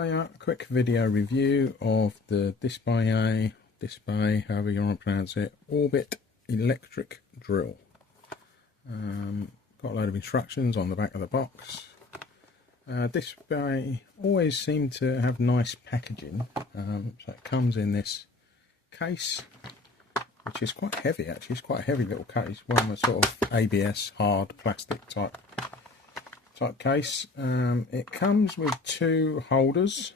A quick video review of the Dspiae, however you want to pronounce it, Orbit electric drill. Got a load of instructions on the back of the box. Dspiae always seem to have nice packaging. So it comes in this case, which is quite heavy actually. It's quite a heavy little case, one with sort of ABS hard plastic type case. It comes with two holders.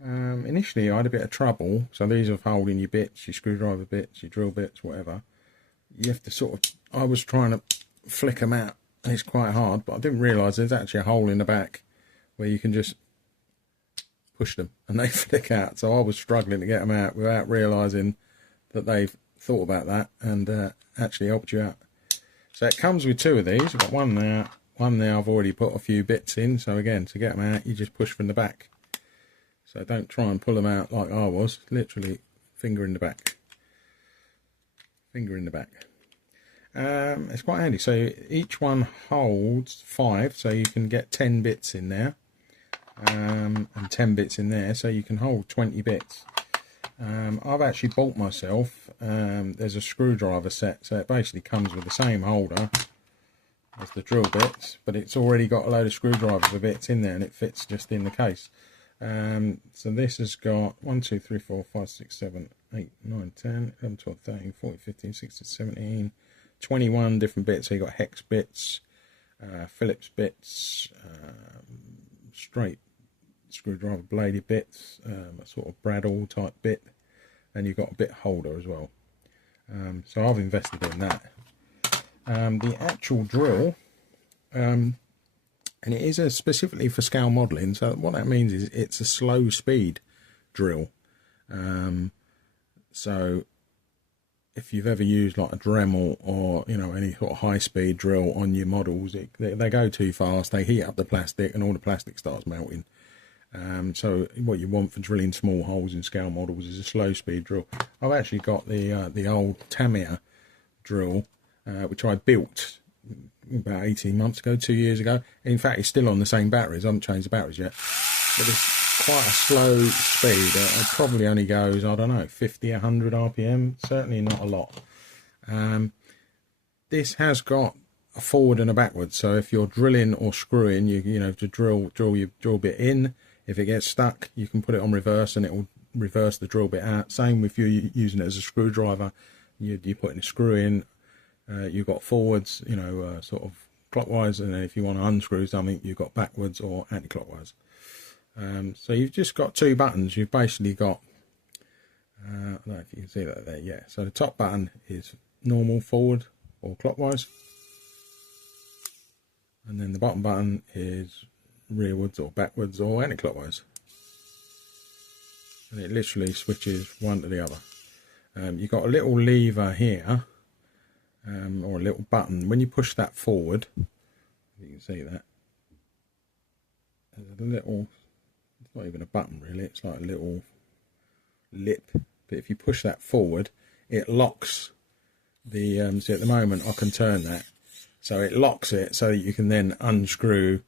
Initially I had a bit of trouble, so these are holding your bits, your screwdriver bits, your drill bits, whatever. You have to sort of, I was trying to flick them out and it's quite hard, but I didn't realise there's actually a hole in the back where you can just push them and they flick out. So I was struggling to get them out without realising that they've thought about that and actually helped you out. So it comes with two of these. I've got one there. One there I've already put a few bits in, so again, to get them out, you just push from the back. So don't try and pull them out like I was, literally finger in the back. Finger in the back. It's quite handy. So each one holds 5, so you can get 10 bits in there. And 10 bits in there, so you can hold 20 bits. I've actually bought myself, there's a screwdriver set, so it basically comes with the same holder as the drill bits, but it's already got a load of screwdriver bits in there and it fits just in the case. So this has got 1, 2, 3, 4, 5, 6, 7, 8, 9, 10, 11, 12, 13, 14, 15, 16, 17, 21 different bits. So you've got hex bits, Phillips bits, straight screwdriver bladed bits, a sort of bradawl type bit, and you've got a bit holder as well. So I've invested in that. The actual drill, and it is specifically for scale modelling, so what that means is it's a slow speed drill. So if you've ever used like a Dremel or any sort of high speed drill on your models, they go too fast, they heat up the plastic and all the plastic starts melting. So what you want for drilling small holes in scale models is a slow speed drill. I've actually got the old Dspiae drill, which I built about 18 months ago, 2 years ago. In fact, it's still on the same batteries. I haven't changed the batteries yet. But it's quite a slow speed. It probably only goes, I don't know, 50, 100 RPM. Certainly not a lot. This has got a forward and a backward. So if you're drilling or screwing, you know, to drill your drill bit in. If it gets stuck, you can put it on reverse and it will reverse the drill bit out. Same if you're using it as a screwdriver. You're putting a screw in. You've got forwards, sort of clockwise, and then if you want to unscrew something, you've got backwards or anti-clockwise. So you've just got two buttons. You've basically got, I don't know if you can see that there, yeah. So the top button is normal, forward or clockwise. And then the bottom button is rearwards or backwards or anti-clockwise. And it literally switches one to the other. You've got a little lever here. Or a little button. When you push that forward, you can see that there's a little, it's not even a button really, it's like a little lip, but if you push that forward it locks the see at the moment I can turn that, so it locks it so that you can then unscrew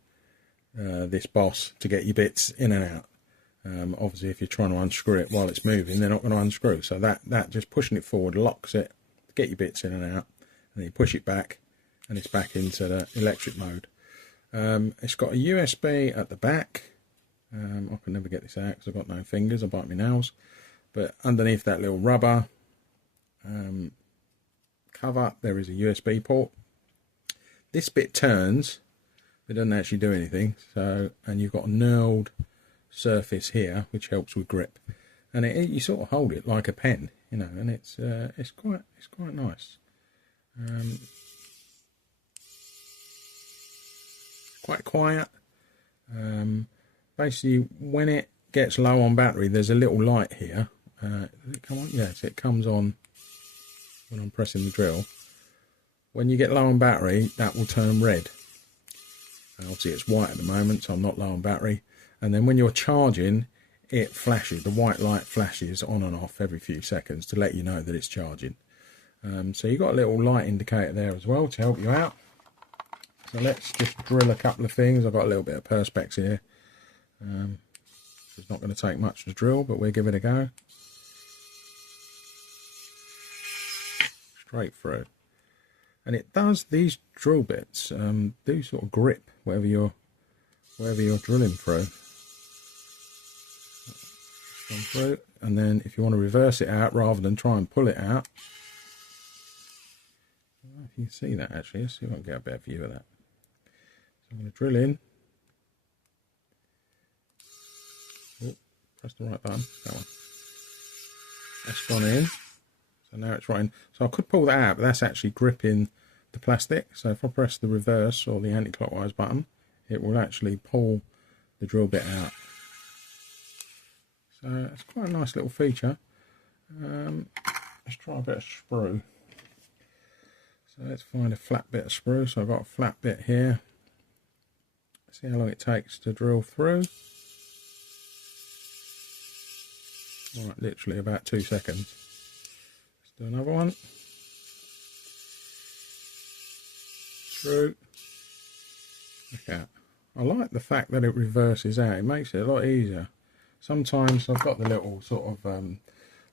this boss to get your bits in and out. Obviously if you're trying to unscrew it while it's moving, they're not going to unscrew, so that just pushing it forward locks it to get your bits in and out. And you push it back and it's back into the electric mode. It's got a USB at the back. I can never get this out because I've got no fingers, I bite my nails. But underneath that little rubber cover there is a USB port. This bit turns, but it doesn't actually do anything. So, and you've got a knurled surface here which helps with grip. And you sort of hold it like a pen, and it's quite nice. Quite quiet. Basically when it gets low on battery there's a little light here. Does it come on? Yes, it comes on when I'm pressing the drill. When you get low on battery that will turn red. Obviously it's white at the moment, so I'm not low on battery. And then when you're charging it flashes, the white light flashes on and off every few seconds to let you know that it's charging. So you've got a little light indicator there as well to help you out. So let's just drill a couple of things. I've got a little bit of perspex here. It's not going to take much to drill, but we'll give it a go. Straight through. And it does, these drill bits do sort of grip wherever you're drilling through. Gone through. And then if you want to reverse it out rather than try and pull it out, I don't know if you can see that actually. Let's see if I can get a better view of that. So I'm going to drill in. Oh, press the right button. That one. That's gone in. So now it's right in. So I could pull that out, but that's actually gripping the plastic. So if I press the reverse or the anti-clockwise button, it will actually pull the drill bit out. So it's quite a nice little feature. Let's try a bit of sprue. So let's find a flat bit of sprue. So I've got a flat bit here. See how long it takes to drill through. Right, literally about 2 seconds. Let's do another one. Through. Okay. I like the fact that it reverses out. It makes it a lot easier. Sometimes I've got the little sort of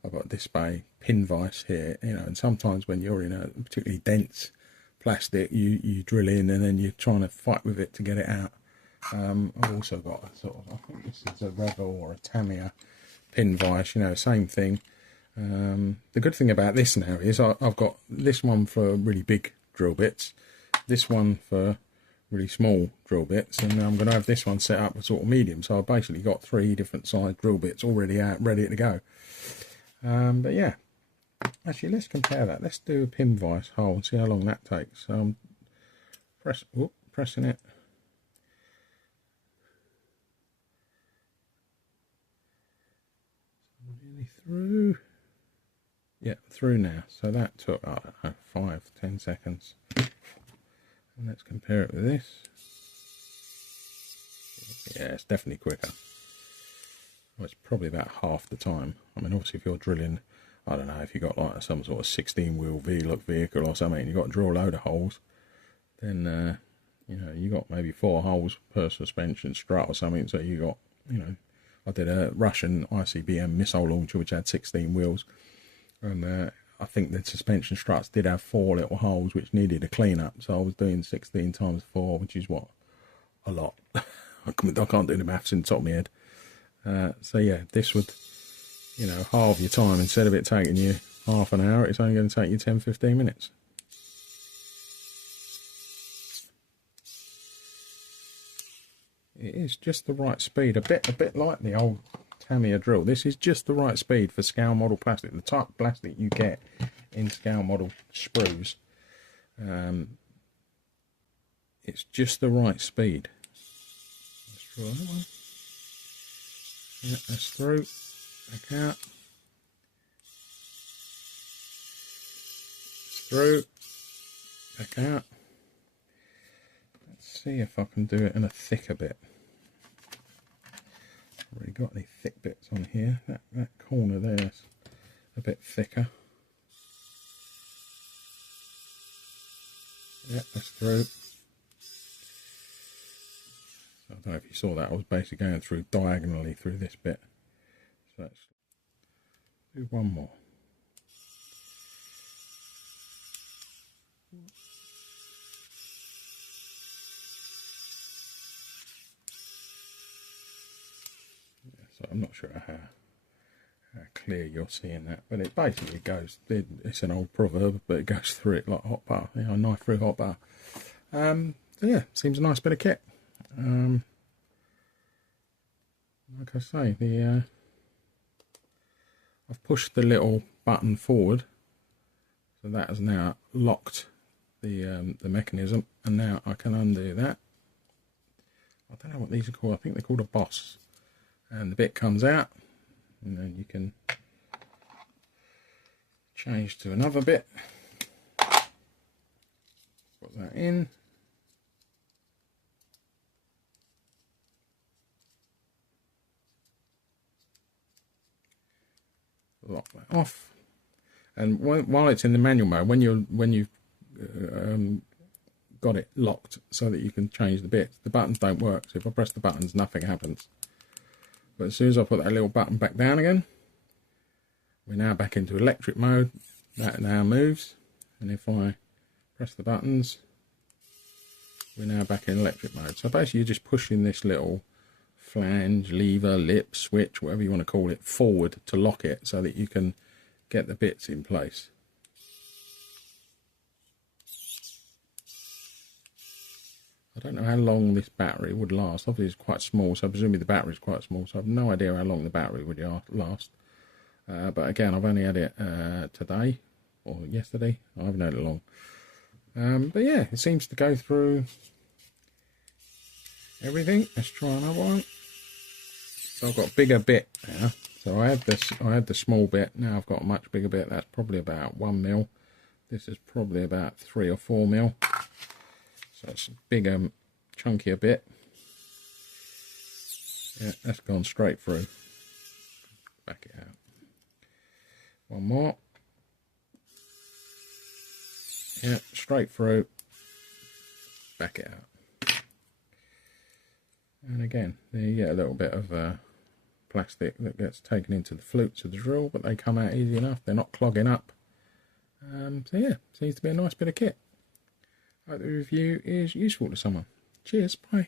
I've got Dspiae pin vise here, you know, and sometimes when you're in a particularly dense plastic, you drill in and then you're trying to fight with it to get it out. I've also got a sort of, I think this is a Rebel or a Tamiya pin vise, you know, same thing. The good thing about this now is I've got this one for really big drill bits, this one for really small drill bits, and I'm going to have this one set up as sort of medium. So I've basically got 3 different size drill bits already out, ready to go. But yeah, actually let's compare that. Let's do a pin vise hole and see how long that takes. Pressing it. Really through. Yeah, through now. So that took, I don't know, 5-10 seconds. And let's compare it with this. Yeah, it's definitely quicker. Well, it's probably about half the time. I mean, obviously if you're drilling, I don't know, if you've got like some sort of 16-wheel V-look vehicle or something, and you've got to drill a load of holes, then, you know, you got maybe 4 holes per suspension strut or something. So you got, you know, I did a Russian ICBM missile launcher which had 16 wheels. And I think the suspension struts did have 4 little holes which needed a clean up. So I was doing 16 times 4, which is what? A lot. I can't do the maths in the top of my head. So yeah, this would, you know, halve your time. Instead of it taking you half an hour, it's only going to take you 10-15 minutes. It is just the right speed, a bit like the old Tamiya drill. This is just the right speed for scale model plastic, the type of plastic you get in scale model sprues. It's just the right speed. Let's draw that one. Yeah, that's through. Back out. It's through. Back out. Let's see if I can do it in a thicker bit. Already got any thick bits on here. That corner there's a bit thicker. Yeah, that's through. I don't know if you saw that. I was basically going through diagonally through this bit. So let's do one more. So I'm not sure how clear you're seeing that, but it basically goes, it's an old proverb, but it goes through it like hot butter, you know, a knife through hot butter. So yeah, seems a nice bit of kit. Like I say, I've pushed the little button forward, so that has now locked the mechanism, and now I can undo that. I don't know what these are called. I think they're called a boss. And the bit comes out, and then you can change to another bit. Put that in. Lock that off. And while it's in the manual mode, when you've got it locked so that you can change the bits, the buttons don't work. So if I press the buttons, nothing happens. But as soon as I put that little button back down again, we're now back into electric mode. That now moves, and if I press the buttons, we're now back in electric mode. So basically you're just pushing this little flange, lever, lip, switch, whatever you want to call it, forward to lock it so that you can get the bits in place. I don't know how long this battery would last. Obviously it's quite small, so presumably the battery is quite small, so I have no idea how long the battery would last. But again, I've only had it today or yesterday. I haven't had it long. But yeah, it seems to go through everything. Let's try another one. So I've got a bigger bit now. So I had the small bit. Now I've got a much bigger bit. That's probably about 1 mil. This is probably about 3 or 4 mil. So it's a bigger, chunkier bit. Yeah, that's gone straight through. Back it out. One more. Yeah, straight through. Back it out. And again, there you get a little bit of plastic that gets taken into the flutes of the drill, but they come out easy enough. They're not clogging up. So yeah, seems to be a nice bit of kit. I hope the review is useful to someone. Cheers, bye.